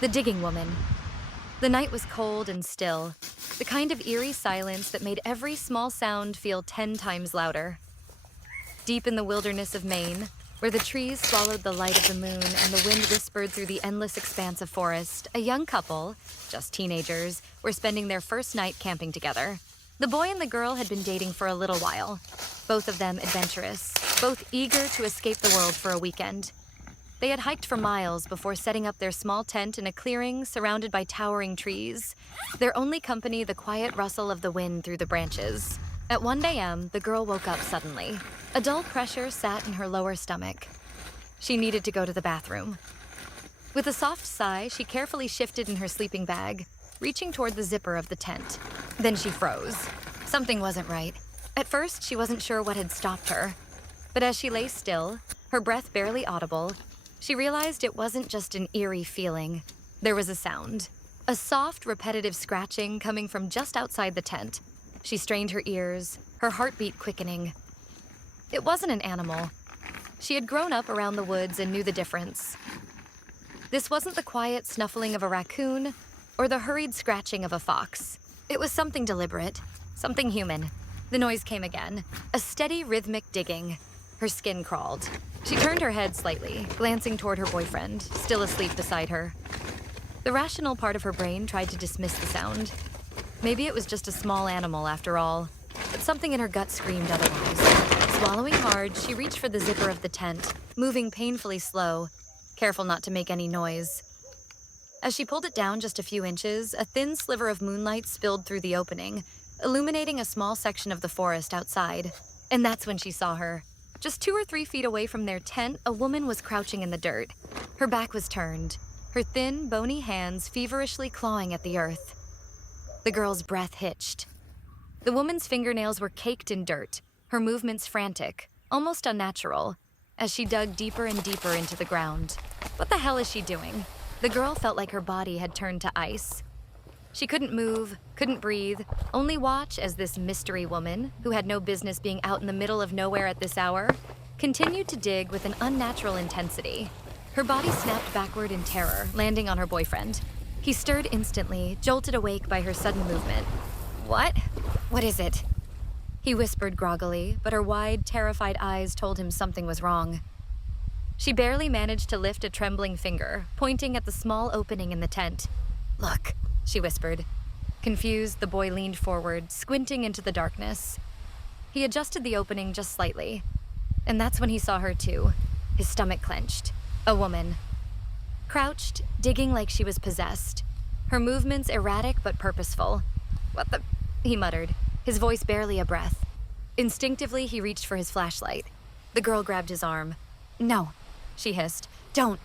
The digging woman. The night was cold and still, the kind of eerie silence that made every small sound feel 10 times louder. Deep in the wilderness of Maine, where the trees swallowed the light of the moon and the wind whispered through the endless expanse of forest, a young couple, just teenagers, were spending their first night camping together. The boy and the girl had been dating for a little while, both of them adventurous, both eager to escape the world for a weekend. They had hiked for miles before setting up their small tent in a clearing surrounded by towering trees, their only company the quiet rustle of the wind through the branches. At 1 a.m., the girl woke up suddenly. A dull pressure sat in her lower stomach. She needed to go to the bathroom. With a soft sigh, she carefully shifted in her sleeping bag, reaching toward the zipper of the tent. Then she froze. Something wasn't right. At first, she wasn't sure what had stopped her. But as she lay still, her breath barely audible, she realized it wasn't just an eerie feeling. There was a sound. A soft, repetitive scratching coming from just outside the tent. She strained her ears, her heartbeat quickening. It wasn't an animal. She had grown up around the woods and knew the difference. This wasn't the quiet snuffling of a raccoon or the hurried scratching of a fox. It was something deliberate, something human. The noise came again, a steady rhythmic digging. Her skin crawled. She turned her head slightly, glancing toward her boyfriend, still asleep beside her. The rational part of her brain tried to dismiss the sound. Maybe it was just a small animal after all, but something in her gut screamed otherwise. Swallowing hard, she reached for the zipper of the tent, moving painfully slow, careful not to make any noise. As she pulled it down just a few inches, a thin sliver of moonlight spilled through the opening, illuminating a small section of the forest outside. And that's when she saw her. Just 2 or 3 feet away from their tent, a woman was crouching in the dirt. Her back was turned, her thin, bony hands feverishly clawing at the earth. The girl's breath hitched. The woman's fingernails were caked in dirt, her movements frantic, almost unnatural, as she dug deeper and deeper into the ground. What the hell is she doing? The girl felt like her body had turned to ice. She couldn't move, couldn't breathe, only watch as this mystery woman, who had no business being out in the middle of nowhere at this hour, continued to dig with an unnatural intensity. Her body snapped backward in terror, landing on her boyfriend. He stirred instantly, jolted awake by her sudden movement. "What? What is it?" He whispered groggily, but her wide, terrified eyes told him something was wrong. She barely managed to lift a trembling finger, pointing at the small opening in the tent. "Look," she whispered. Confused, the boy leaned forward, squinting into the darkness. He adjusted the opening just slightly, and that's when he saw her too, his stomach clenched. A woman. Crouched, digging like she was possessed. Her movements erratic but purposeful. "What the?" he muttered, his voice barely a breath. Instinctively, he reached for his flashlight. The girl grabbed his arm. "No," she hissed. "Don't."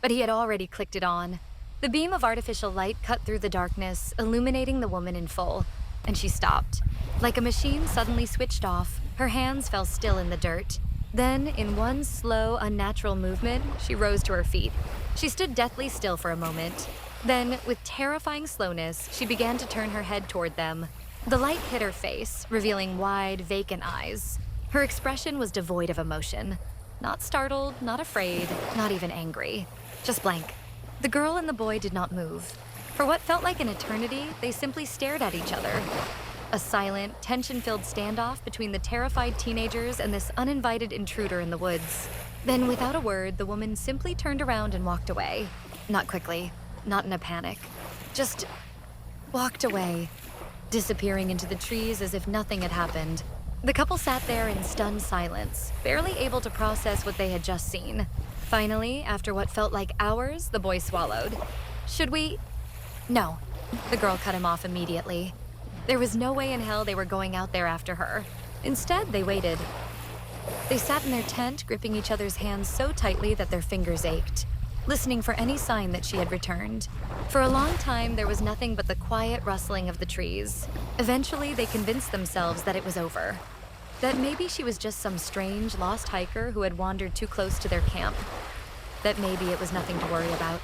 But he had already clicked it on. The beam of artificial light cut through the darkness, illuminating the woman in full, and she stopped. Like a machine suddenly switched off, her hands fell still in the dirt. Then, in one slow, unnatural movement, she rose to her feet. She stood deathly still for a moment. Then, with terrifying slowness, she began to turn her head toward them. The light hit her face, revealing wide, vacant eyes. Her expression was devoid of emotion. Not startled, not afraid, not even angry. Just blank. The girl and the boy did not move. For what felt like an eternity, they simply stared at each other. A silent, tension-filled standoff between the terrified teenagers and this uninvited intruder in the woods. Then, without a word, the woman simply turned around and walked away. Not quickly, not in a panic. Just walked away, disappearing into the trees as if nothing had happened. The couple sat there in stunned silence, barely able to process what they had just seen. Finally, after what felt like hours, the boy swallowed. "Should we?" "No." The girl cut him off immediately. There was no way in hell they were going out there after her. Instead, they waited. They sat in their tent, gripping each other's hands so tightly that their fingers ached, listening for any sign that she had returned. For a long time, there was nothing but the quiet rustling of the trees. Eventually, they convinced themselves that it was over. That maybe she was just some strange, lost hiker who had wandered too close to their camp. That maybe it was nothing to worry about.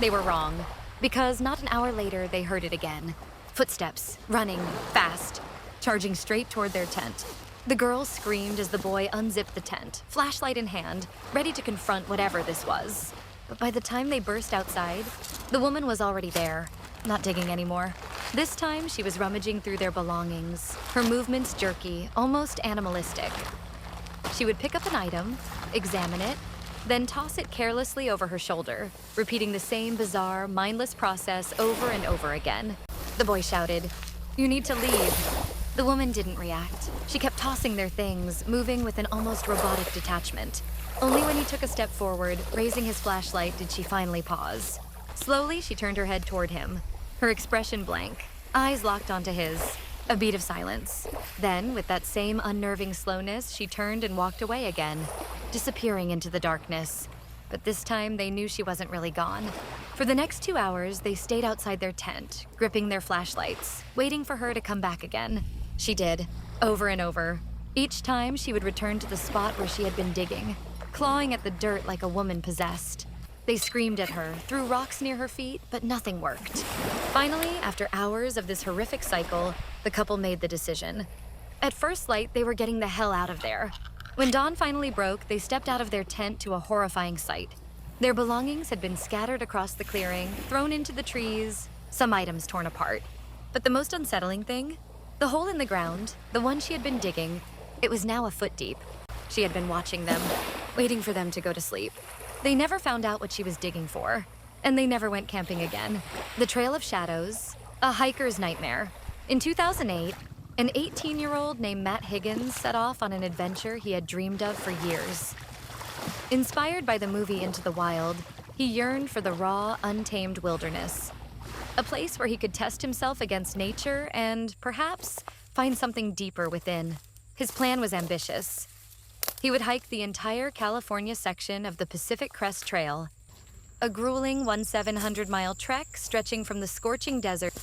They were wrong, because not an hour later, they heard it again. Footsteps, running, fast, charging straight toward their tent. The girl screamed as the boy unzipped the tent, flashlight in hand, ready to confront whatever this was. But by the time they burst outside, the woman was already there, not digging anymore. This time, she was rummaging through their belongings, her movements jerky, almost animalistic. She would pick up an item, examine it, then toss it carelessly over her shoulder, repeating the same bizarre, mindless process over and over again. The boy shouted, "You need to leave." The woman didn't react. She kept tossing their things, moving with an almost robotic detachment. Only when he took a step forward, raising his flashlight, did she finally pause. Slowly, she turned her head toward him, her expression blank, eyes locked onto his. A beat of silence. Then, with that same unnerving slowness, she turned and walked away again, disappearing into the darkness. But this time, they knew she wasn't really gone. For the next 2 hours, they stayed outside their tent, gripping their flashlights, waiting for her to come back again. She did, over and over. Each time, she would return to the spot where she had been digging, clawing at the dirt like a woman possessed. They screamed at her, threw rocks near her feet, but nothing worked. Finally, after hours of this horrific cycle, the couple made the decision. At first light, they were getting the hell out of there. When dawn finally broke, they stepped out of their tent to a horrifying sight. Their belongings had been scattered across the clearing, thrown into the trees, some items torn apart. But the most unsettling thing? The hole in the ground, the one she had been digging, it was now a foot deep. She had been watching them, waiting for them to go to sleep. They never found out what she was digging for, and they never went camping again. The Trail of Shadows, a hiker's nightmare. In 2008, an 18-year-old named Matt Higgins set off on an adventure he had dreamed of for years. Inspired by the movie Into the Wild, he yearned for the raw, untamed wilderness. A place where he could test himself against nature and, perhaps, find something deeper within. His plan was ambitious. He would hike the entire California section of the Pacific Crest Trail, a grueling 1,700-mile trek stretching from the scorching desert